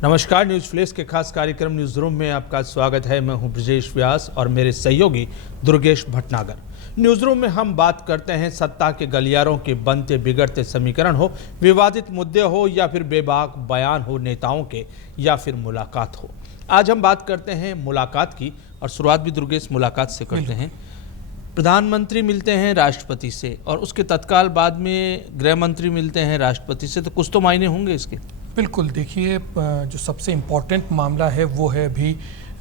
नमस्कार, news flash के खास कार्यक्रम न्यूज रूम में आपका स्वागत है। मैं हूं ब्रजेश व्यास और मेरे सहयोगी दुर्गेश भटनागर। न्यूज रूम में हम बात करते हैं सत्ता के गलियारों के बनते बिगड़ते समीकरण हो, विवादित मुद्दे हो या फिर बेबाक बयान हो नेताओं के, या फिर मुलाकात हो। आज हम बात करते हैं मुलाकात की और शुरुआत भी दुर्गेश मुलाकात से करते हैं। प्रधानमंत्री मिलते हैं राष्ट्रपति से और उसके तत्काल बाद में गृह मंत्री मिलते हैं राष्ट्रपति से, तो कुछ तो मायने होंगे इसके। बिल्कुल, देखिए जो सबसे इम्पॉर्टेंट मामला है वो है अभी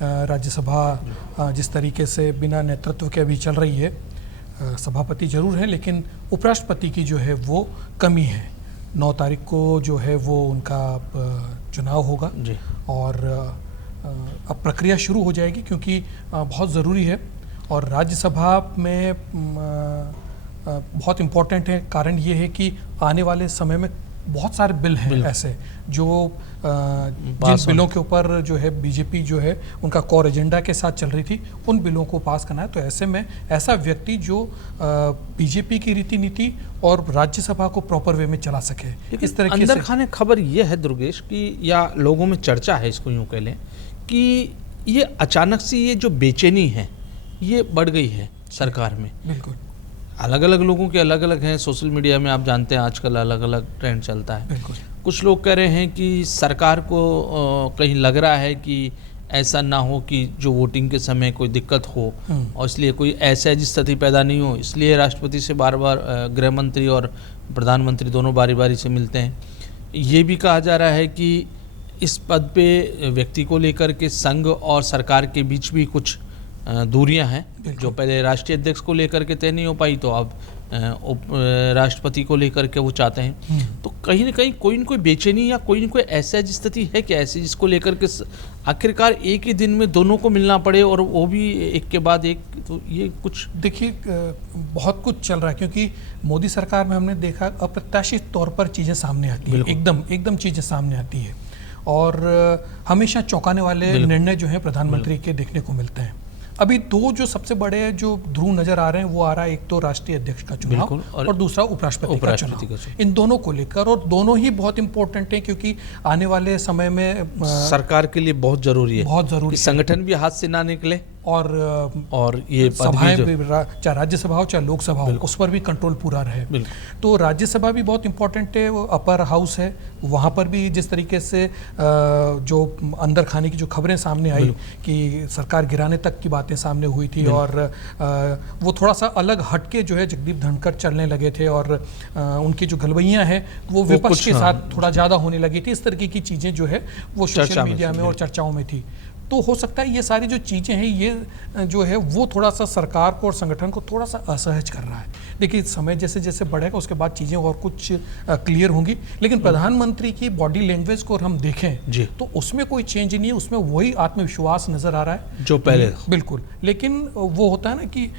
राज्यसभा जिस तरीके से बिना नेतृत्व के अभी चल रही है। सभापति जरूर है लेकिन उपराष्ट्रपति की जो है वो कमी है। 9 तारीख को जो है वो उनका चुनाव होगा जी। और अब प्रक्रिया शुरू हो जाएगी क्योंकि बहुत ज़रूरी है और राज्यसभा में बहुत इम्पॉर्टेंट है। कारण ये है कि आने वाले समय में बहुत सारे बिल हैं ऐसे जो जिन बिलों के ऊपर जो है बीजेपी जो है उनका कोर एजेंडा के साथ चल रही थी, उन बिलों को पास करना है। तो ऐसे में ऐसा व्यक्ति जो बीजेपी की रीति नीति और राज्यसभा को प्रॉपर वे में चला सके, इस तरह की अंदर खाने खबर ये है दुर्गेश की, या लोगों में चर्चा है, इसको यूँ कह लें कि ये अचानक से ये जो बेचैनी है ये बढ़ गई है सरकार में। बिल्कुल, अलग अलग लोगों के अलग अलग हैं। सोशल मीडिया में आप जानते हैं आजकल अलग अलग ट्रेंड चलता है। बिल्कुल। कुछ लोग कह रहे हैं कि सरकार को कहीं लग रहा है कि ऐसा ना हो कि जो वोटिंग के समय कोई दिक्कत हो और इसलिए कोई ऐसा स्थिति पैदा नहीं हो, इसलिए राष्ट्रपति से बार बार गृह मंत्री और प्रधानमंत्री दोनों बारी बारी से मिलते हैं। ये भी कहा जा रहा है कि इस पद पे व्यक्ति को लेकर के संघ और सरकार के बीच भी कुछ दूरियां हैं। जो पहले राष्ट्रीय अध्यक्ष को लेकर के तय नहीं हो पाई, तो अब राष्ट्रपति को लेकर के वो चाहते हैं। तो कहीं ना कहीं कोई न कोई बेचैनी या कोई न कोई ऐसा स्थिति है कि ऐसी जिसको लेकर के आखिरकार एक ही दिन में दोनों को मिलना पड़े और वो भी एक के बाद एक। तो ये कुछ देखिए बहुत कुछ चल रहा है क्योंकि मोदी सरकार में हमने देखा अप्रत्याशित तौर पर चीज़ें सामने आती है, एकदम चीज़ें सामने आती है और हमेशा चौंकाने वाले निर्णय जो है प्रधानमंत्री के देखने को मिलते हैं। अभी 2 जो सबसे बड़े जो ध्रुव नजर आ रहे हैं वो आ रहा है, एक तो राष्ट्रीय अध्यक्ष का चुनाव और दूसरा उपराष्ट्रपति का चुनाव। इन दोनों को लेकर, और दोनों ही बहुत इंपॉर्टेंट हैं क्योंकि आने वाले समय में सरकार के लिए बहुत जरूरी है, बहुत जरूरी है। संगठन भी हाथ से ना निकले और ये सभाएं भी, चाहे राज्यसभा हो चाहे लोकसभा हो, उस पर भी कंट्रोल पूरा रहे। तो राज्यसभा भी बहुत इंपॉर्टेंट है, वो अपर हाउस है। वहाँ पर भी जिस तरीके से जो अंदर खाने की जो खबरें सामने आई कि सरकार गिराने तक की बातें सामने हुई थी और वो थोड़ा सा अलग हटके जो है जगदीप धनखड़ चलने लगे थे और उनकी जो गलबैयाँ हैं वो विपक्ष के साथ थोड़ा ज़्यादा होने लगी थी। इस तरीके की चीज़ें जो है वो सोशल मीडिया में और चर्चाओं में थी। तो हो सकता है ये सारी जो चीज़ें हैं ये जो है वो थोड़ा सा सरकार को और संगठन को थोड़ा सा असहज कर रहा है। देखिए समय जैसे जैसे बढ़ेगा उसके बाद चीज़ें और कुछ क्लियर होंगी, लेकिन प्रधानमंत्री की बॉडी लैंग्वेज को हम देखें तो उसमें कोई चेंज नहीं है, उसमें वही आत्मविश्वास नज़र आ रहा है जो पहले। बिल्कुल, लेकिन वो होता है ना कि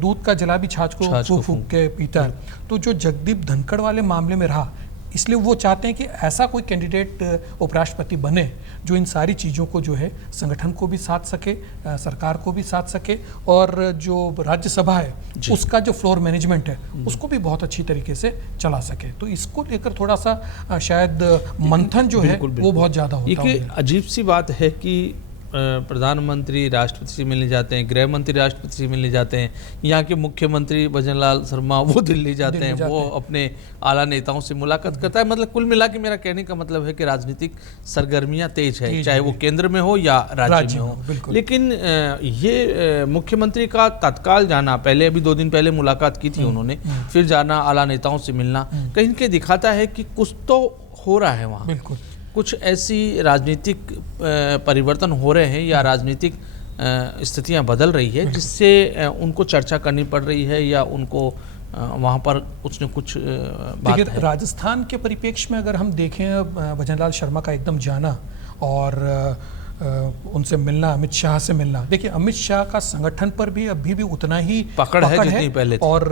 दूध का जला भी छाछ को फूंक फूंक के पीता है। तो जो जगदीप धनखड़ वाले मामले में रहा, इसलिए वो चाहते हैं कि ऐसा कोई कैंडिडेट उपराष्ट्रपति बने जो इन सारी चीज़ों को जो है संगठन को भी साथ सके, सरकार को भी साथ सके और जो राज्यसभा है उसका जो फ्लोर मैनेजमेंट है उसको भी बहुत अच्छी तरीके से चला सके। तो इसको लेकर थोड़ा सा शायद मंथन जो है वो बहुत ज़्यादा होता है। एक अजीब सी बात है कि प्रधानमंत्री राष्ट्रपति से मिलने जाते हैं, गृह मंत्री राष्ट्रपति से मिलने जाते हैं, यहाँ के मुख्यमंत्री भजनलाल शर्मा वो दिल्ली जाते हैं, वो अपने आला नेताओं से मुलाकात करता है। मतलब कुल मिला के मेरा कहने का मतलब है कि राजनीतिक सरगर्मियाँ तेज है, चाहे वो केंद्र में हो या राज्य में हो। लेकिन ये मुख्यमंत्री का तत्काल जाना, पहले अभी 2 दिन पहले मुलाकात की थी उन्होंने, फिर जाना आला नेताओं से मिलना, कहीं के दिखाता है कि कुछ तो हो रहा है वहाँ। बिल्कुल, कुछ ऐसी राजनीतिक परिवर्तन हो रहे हैं या राजनीतिक स्थितियां बदल रही है जिससे उनको चर्चा करनी पड़ रही है या उनको वहाँ पर कुछ न कुछ बात है। राजस्थान के परिप्रेक्ष्य में अगर हम देखें भजनलाल शर्मा का एकदम जाना और उनसे मिलना, अमित शाह से मिलना, देखिए अमित शाह का संगठन पर भी अभी भी उतना ही पकड़ है जितनी पहले थी और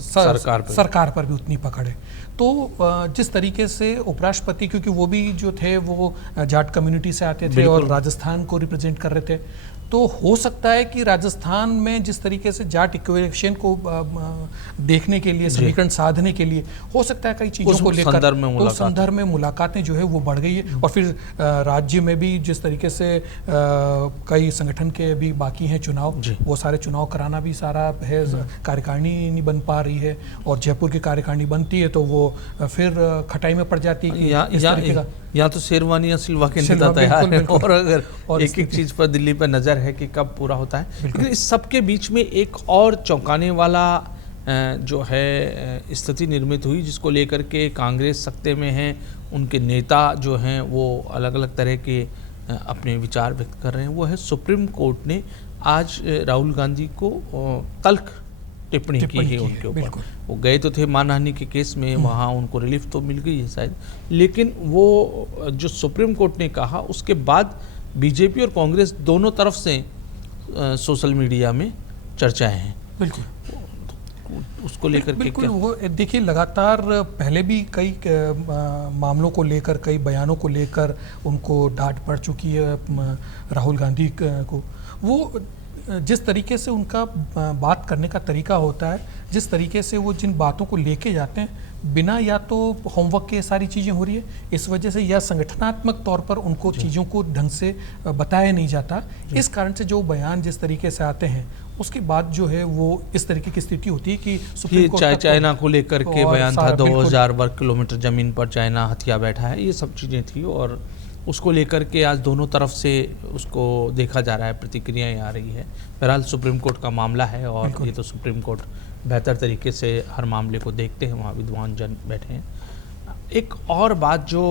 सरकार पर भी उतनी पकड़ है। तो जिस तरीके से उपराष्ट्रपति, क्योंकि वो भी जो थे वो जाट कम्युनिटी से आते थे और राजस्थान को रिप्रेजेंट कर रहे थे, तो हो सकता है कि राजस्थान में जिस तरीके से जाट इक्वेशन को देखने के लिए, समीकरण साधने के लिए, हो सकता है कई चीज़ों को लेकर संदर्भ में मुलाकातें जो है वो बढ़ गई है। और फिर राज्य में भी जिस तरीके से कई संगठन के अभी बाकी हैं चुनाव, वो सारे चुनाव कराना भी सारा है, कार्यकारिणी नहीं बन पा रही है, और जयपुर की कार्यकारिणी बनती है तो वो फिर खटाई में पड़ जाती है। या तो शेरवानी या सिल्वा के नेता तैयार है, और अगर एक चीज पर दिल्ली पर नजर है कि कब पूरा होता है। लेकिन इस सब के बीच में एक और चौंकाने वाला जो है स्थिति निर्मित हुई, जिसको लेकर के कांग्रेस सत्ते में है, उनके नेता जो हैं वो अलग अलग तरह के अपने विचार व्यक्त कर रहे हैं। वो है सुप्रीम कोर्ट ने आज राहुल गांधी को तल्ख टिप्पणी की है उनके ऊपर। वो गए तो थे मानहानि के केस में, वहाँ उनको रिलीफ तो मिल गई है शायद, लेकिन वो जो सुप्रीम कोर्ट ने कहा उसके बाद बीजेपी और कांग्रेस दोनों तरफ से सोशल मीडिया में चर्चाएं हैं। बिल्कुल उसको लेकर के क्या? वो देखिए, लगातार पहले भी कई मामलों को लेकर, कई बयानों को लेकर उनको डांट पड़ चुकी है राहुल गांधी को। वो जिस तरीके से उनका बात करने का तरीका होता है, जिस तरीके से वो जिन बातों को लेके जाते हैं, बिना या तो होमवर्क के सारी चीज़ें हो रही है, इस वजह से या संगठनात्मक तौर पर उनको चीज़ों को ढंग से बताया नहीं जाता। इस कारण से जो बयान जिस तरीके से आते हैं, उसके बाद जो है वो इस तरीके की स्थिति होती है कि सुप्रीम कोर्ट चाइना को लेकर के बयान था, 2000 वर्ग किलोमीटर जमीन पर चाइना हथिया बैठा है, ये सब चीज़ें थी, और उसको लेकर के आज दोनों तरफ से उसको देखा जा रहा है, प्रतिक्रियाएं आ रही है। बहरहाल सुप्रीम कोर्ट का मामला है, और ये तो सुप्रीम कोर्ट बेहतर तरीके से हर मामले को देखते हैं, वहाँ विद्वान जन बैठे हैं। एक और बात जो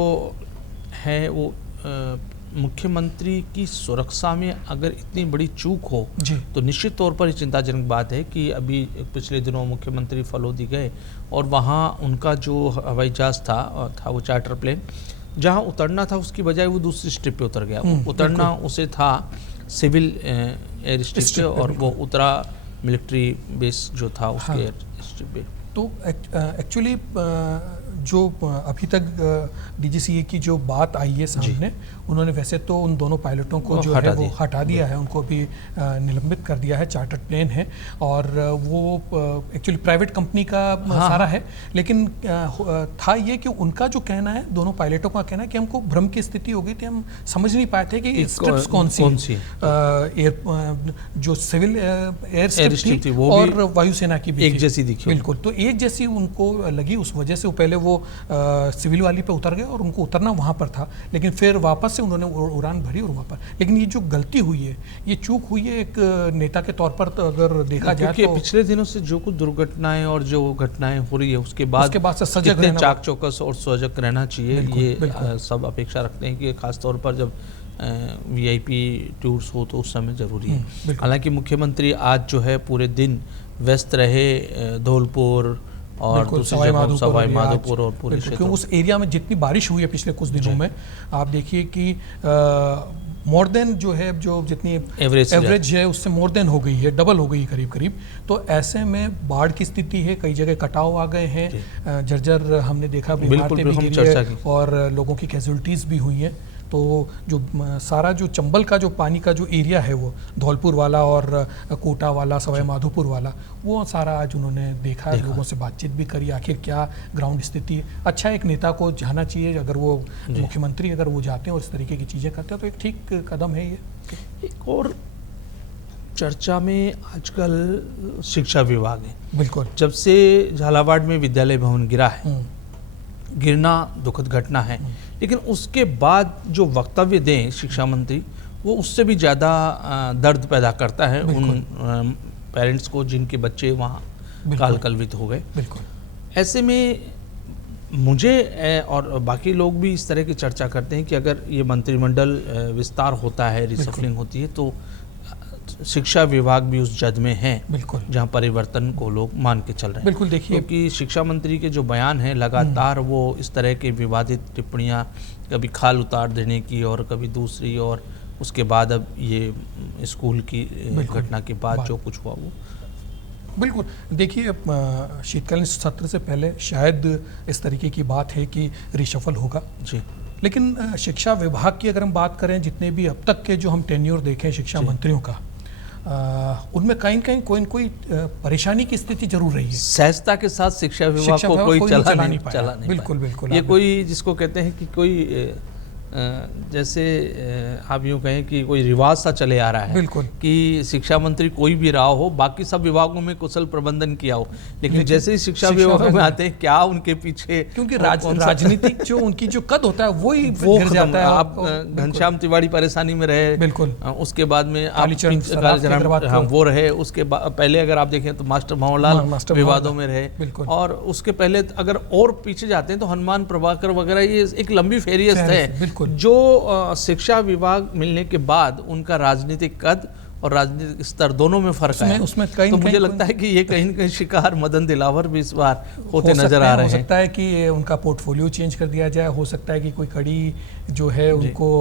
है वो मुख्यमंत्री की सुरक्षा में अगर इतनी बड़ी चूक हो तो निश्चित तौर पर चिंताजनक बात है कि अभी पिछले दिनों मुख्यमंत्री फलोदी गए, और वहाँ उनका जो हवाई जहाज़ था वो चार्टर प्लेन, जहाँ उतरना था उसकी बजाय वो दूसरी स्ट्रिप पे उतर गया। उतरना उसे था सिविल एयर स्ट्रिप पे, और वो उतरा मिलिट्री बेस जो था उसके एयर स्ट्रिप पे। तो एक्चुअली जो अभी तक डीजीसीए की जो बात आई है सामने, उन्होंने वैसे तो उन दोनों पायलटों को जो है वो हटा दिया है, उनको भी निलंबित कर दिया है, चार्टर्ड प्लेन है, और वो एक्चुअली प्राइवेट कंपनी का सारा है। लेकिन था ये कि उनका जो कहना है, दोनों पायलटों का कहना है कि हमको भ्रम की स्थिति हो गई थी, हम समझ नहीं पाए थे कि स्ट्रिप्स कौन सी एयर, जो सिविल एयर स्ट्रिप थी और वायुसेना की भी एक जैसी दिखी। बिल्कुल, तो एक जैसी उनको लगी, उस वजह से वो पहले वो सिविल वाली पे उतर गए, और उनको उतरना वहाँ पर था, लेकिन फिर वापस से उन्होंने उड़ान भरी और वहाँ पर। लेकिन ये जो गलती हुई है, ये चूक हुई है एक नेता के तौर पर, तो अगर देखा जाए तो पिछले दिनों से जो कुछ दुर्घटनाएं और जो घटनाएं हो रही है उसके बाद से सजग रहना, चाक चौकस और सजग रहना चाहिए। ये सब अपेक्षा रखते हैं कि खासतौर पर जब वीआईपी टूर्स हो तो उस समय जरूरी है। हालांकि मुख्यमंत्री आज जो है पूरे दिन व्यस्त रहे धौलपुर और सवाई माधोपुर और पूरे क्षेत्र, उस एरिया में जितनी बारिश हुई है पिछले कुछ दिनों में, आप देखिए कि मोर देन जो है, जो जितनी एवरेज है उससे मोर देन हो गई है, डबल हो गई है करीब करीब। तो ऐसे में बाढ़ की स्थिति है, कई जगह कटाव आ गए हैं, जर्जर हमने देखा, इमारतें भी गिरी है और लोगों की कैजुअलिटीज़ भी हुई हैं। तो जो सारा जो चंबल का जो पानी का जो एरिया है, वो धौलपुर वाला और कोटा वाला, सवाई माधोपुर वाला, वो सारा आज उन्होंने देखा, लोगों से बातचीत भी करी, आखिर क्या ग्राउंड स्थिति है। अच्छा, एक नेता को जाना चाहिए, अगर वो मुख्यमंत्री अगर वो जाते हैं और इस तरीके की चीज़ें करते हैं तो एक ठीक कदम है ये। एक और चर्चा में आजकल शिक्षा विभाग है। बिल्कुल, जब से झालावाड़ में विद्यालय भवन गिरा है, गिरना दुखद घटना है, लेकिन उसके बाद जो वक्तव्य दें शिक्षा मंत्री, वो उससे भी ज़्यादा दर्द पैदा करता है उन पेरेंट्स को जिनके बच्चे वहाँ काल कलवित हो गए। बिल्कुल, ऐसे में मुझे और बाकी लोग भी इस तरह की चर्चा करते हैं कि अगर ये मंत्रिमंडल विस्तार होता है, रिसफलिंग होती है, तो शिक्षा विभाग भी उस जद में है, बिल्कुल, जहां परिवर्तन को लोग मान के चल रहे हैं। बिल्कुल, देखिए, क्योंकि शिक्षा मंत्री के जो बयान हैं लगातार वो इस तरह के विवादित टिप्पणियां, कभी खाल उतार देने की और कभी दूसरी, और उसके बाद अब ये स्कूल की घटना के बाद जो कुछ हुआ वो बिल्कुल। देखिए, शीतकालीन सत्र से पहले शायद इस तरीके की बात है कि रिशफल होगा जी, लेकिन शिक्षा विभाग की अगर हम बात करें, जितने भी अब तक के जो हम टेन्योर देखें शिक्षा मंत्रियों का, उनमें कहीं कहीं कोई न कोई परेशानी की स्थिति जरूर रही है। सहजता के साथ शिक्षा विभाग को कोई चला नहीं पाया। बिल्कुल बिल्कुल। ये कोई जिसको कहते हैं कि कोई जैसे आप यूँ कहें कि कोई रिवाज सा चले आ रहा है, बिल्कुल, कि शिक्षा मंत्री कोई भी रहा हो, बाकी सब विभागों में कुशल प्रबंधन किया हो, लेकिन जैसे ही शिक्षा विभाग में आते हैं, क्या उनके पीछे, क्योंकि राजनीतिक जो उनकी जो कद होता है वो गिर जाता है। आप घनश्याम तिवारी परेशानी में रहे, बिल्कुल, उसके बाद में आप वो रहे, उसके पहले अगर आप देखें तो मास्टर भंवरलाल विवादों में रहे, और उसके पहले अगर और पीछे जाते हैं तो हनुमान प्रभाकर वगैरह, ये एक लंबी फेरियत है जो शिक्षा विभाग मिलने के बाद उनका राजनीतिक कद और राजनीतिक स्तर दोनों में फर्क है। उसमें तो मुझे लगता है कि ये कहीं न कहीं शिकार मदन दिलावर भी इस बार होते नजर आ रहे हैं। हो सकता है कि उनका पोर्टफोलियो चेंज कर दिया जाए, हो सकता है कि कोई कड़ी जो है उनको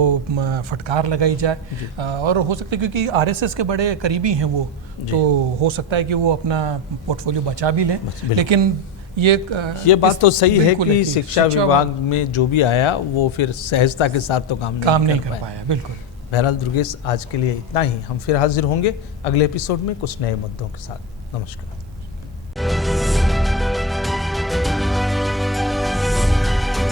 फटकार लगाई जाए, और हो सकता है क्योंकि आरएसएस के बड़े करीबी हैं वो, तो हो सकता है कि वो अपना पोर्टफोलियो बचा भी लें। लेकिन ये बात तो सही है कि शिक्षा विभाग में जो भी आया वो फिर सहजता के साथ तो काम नहीं कर पाया। बिल्कुल। बहरहाल दुर्गेश, आज के लिए इतना ही। हम फिर हाजिर होंगे अगले एपिसोड में कुछ नए मुद्दों के साथ। नमस्कार।